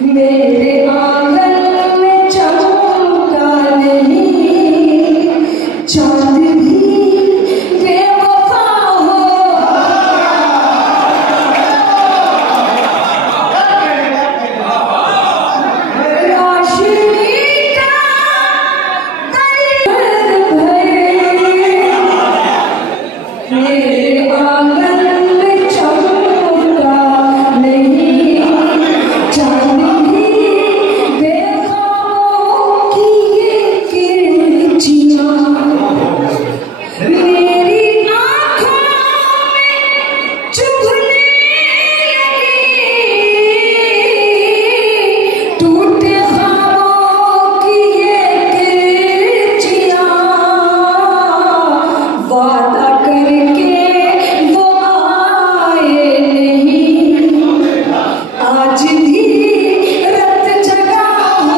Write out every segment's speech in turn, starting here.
मेरे आंगन में चमका नहीं, चांद भी बेवफा हो। रोशनी का दरिया भरे, मेरे आंगन में चमका नहीं, चांद भी बेखाबों की ये किरचियाँ मेरी आँखों में चुभने लगी, टूटे ख्वाबों की ये किरचियाँ वादा करके वो आए नहीं, आज भी रत जगा हो।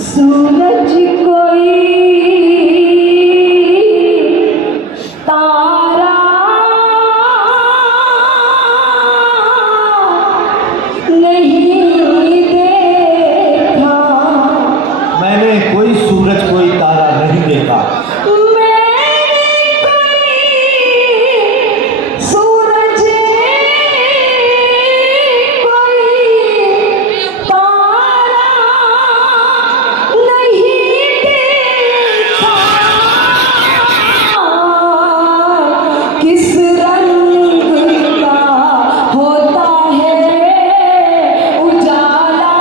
सूरज कोई तारा नहीं देखा, मैंने कोई सूरज कोई तारा नहीं देखा। मैंने कोई सूरज कोई तारा नहीं देखा, किस रंग का होता है उजाला।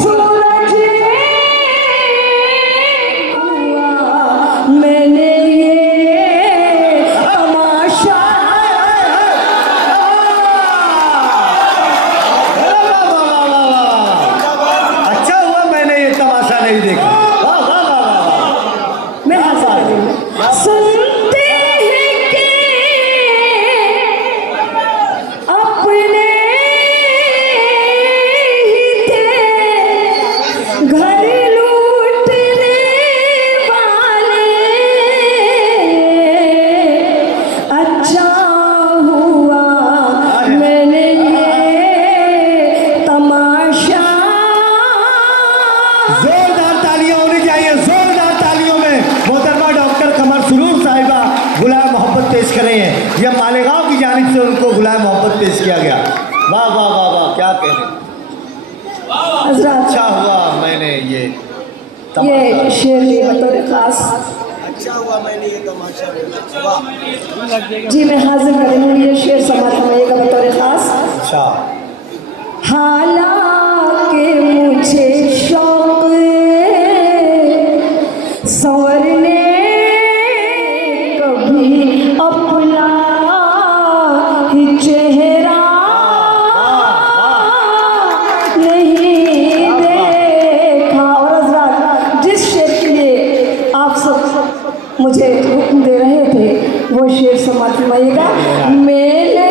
सूरज मैंने ये तमाशा अच्छा हुआ मैंने ये तमाशा नहीं देखा। वाह वाह वाह वाह वाह। मैं हंसा रही हूँ। सुनते हैं कि अपने ही थे घर लूटने वाले, अच्छा हुआ मैंने ये तमाशा। जोरदार तालियां होनी चाहिए, जोरदार तालियों में मोहतरमा डॉक्टर कमर सुरूर साहिबा गुलाम मोहब्बत पेश कर रही हैं। यह मालेगांव की जानिब से उनको गुलाम मोहब्बत पेश किया गया। वाह वाह वाह वाह, क्या कहने। हजरत अच्छा हुआ मैंने ये ये शेर लिया बतौर खास। अच्छा हुआ मैंने ये तमाशा। जी मैं हाजिर कर रही हूँ, ये शेर समाप्त होएगा बतौर खास। अच्छा हालांकि मुझे शौक संवरने कभी अपना ही चेहरा नहीं देखा। और हज़रात जिस शेर के लिए आप सब मुझे हुक्म दे रहे थे वो शेर समाप्त फरमाइएगा। मेले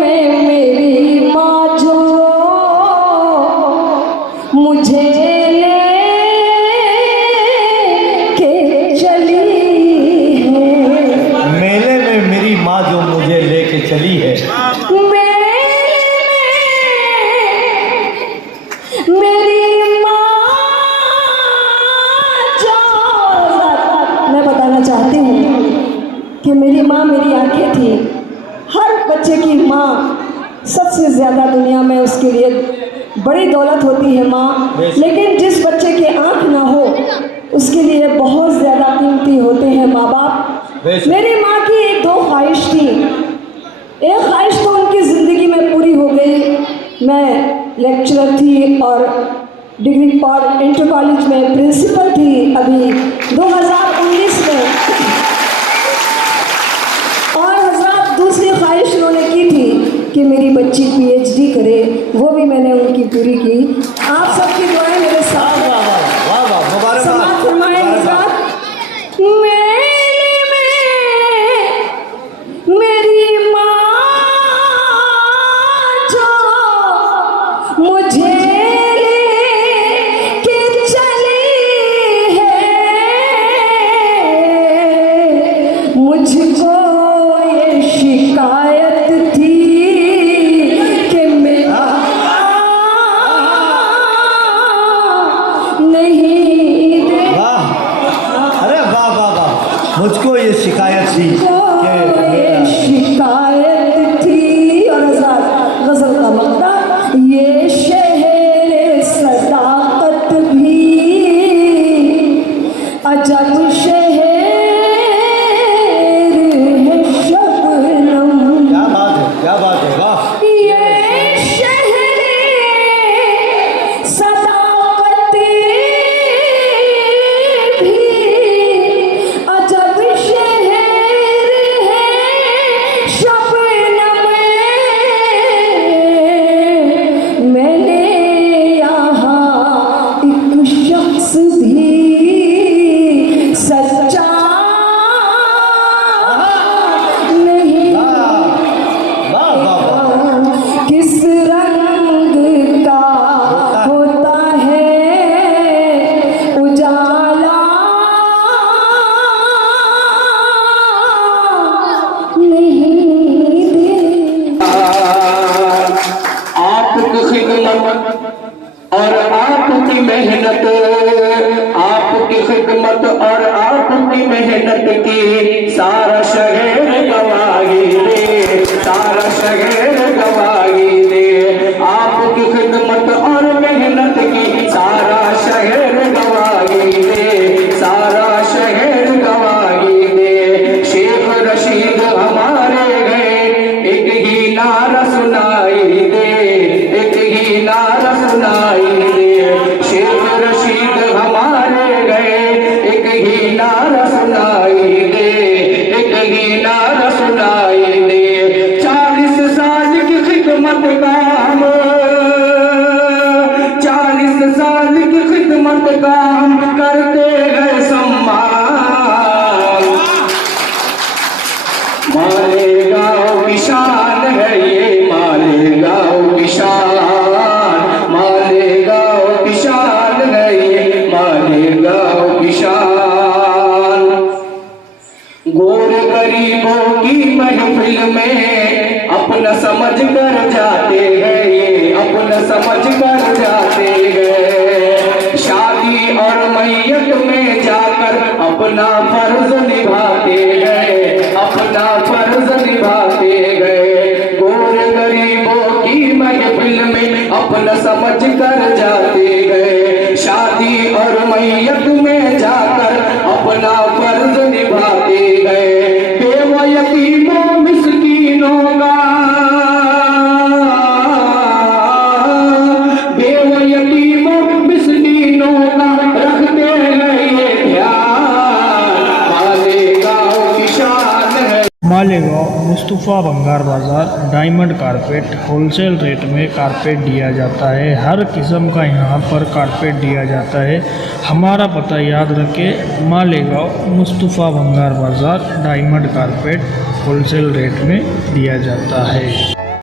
में मेरी माँ जो मुझे लेके चली है, मेले में मेरी माँ जो मुझे लेके चली है, मेरी माँ जो, मैं बताना चाहती हूँ कि मेरी माँ मेरी आंखें थी। हर बच्चे की माँ सबसे ज़्यादा दुनिया में उसके लिए बड़ी दौलत होती है माँ, लेकिन जिस बच्चे के आँख ना हो उसके लिए बहुत ज़्यादा कीमती होते हैं माँ बाप। मेरी माँ की एक दो ख्वाहिश थी। एक ख्वाहिश तो उनकी ज़िंदगी में पूरी हो गई। मैं लेक्चरर थी और डिग्री पर इंटर कॉलेज में प्रिंसिपल थी अभी 2019 में। और हज़रात दूसरी ख्वाहिश उन्होंने की थी कि मेरी बच्ची पीएचडी करे, वो भी मैंने उनकी पूरी की। आप सबकी दुआएं मेरे साथ समाप्त फरमाएं। मेले में और आपकी मेहनत, आपकी खिदमत और आपकी मेहनत की सारा शहर गवाही दे, सारा शहर गवाही दे। आपकी खिदमत और मेहनत की सारा शहर गवाही दे, सारा शहर गवाही दे। शेख रशीद हमारे गए, एक ही नारा सुनाई दे, एक ही नारा सुनाई दे। शेख रशीद हमारे गए, एक ही नारा सुनाई दे, एक ही नारा सुनाई दे। 40 साल की खिदमत का हम, 40 साल की खिदमत का हम करते गए सम्मान। मालेगांव की शान है ये, मालेगांव की शान, मालेगांव की शान है ये, मालेगांव की शान। गोर गरीबों की महफिल में अपना समझ कर जाते हैं ये, अपना समझ कर जाते हैं। शादी और मैयत में जाकर अपना फर्ज निभाते गए, अपना फर्ज निभाते गए। गोर गरीबों की महफिल में अपना समझ कर जाते गए, शादी और मैयत में जाकर अपना फर्ज निभाते गए। बेवा यतीमों मिस्कीनों का, बेवा यतीमों मिस्कीनों का रखते हैं ये ध्यान। मालेगांव की शान है। मालेगांव मुस्तफ़ा भंगार बाज़ार डायमंड कारपेट होलसेल रेट में कारपेट दिया जाता है। हर किस्म का यहाँ पर कारपेट दिया जाता है। हमारा पता याद रखें, मालेगांव मुस्तफ़ा भंगार बाज़ार डायमंड कारपेट होलसेल रेट में दिया जाता है।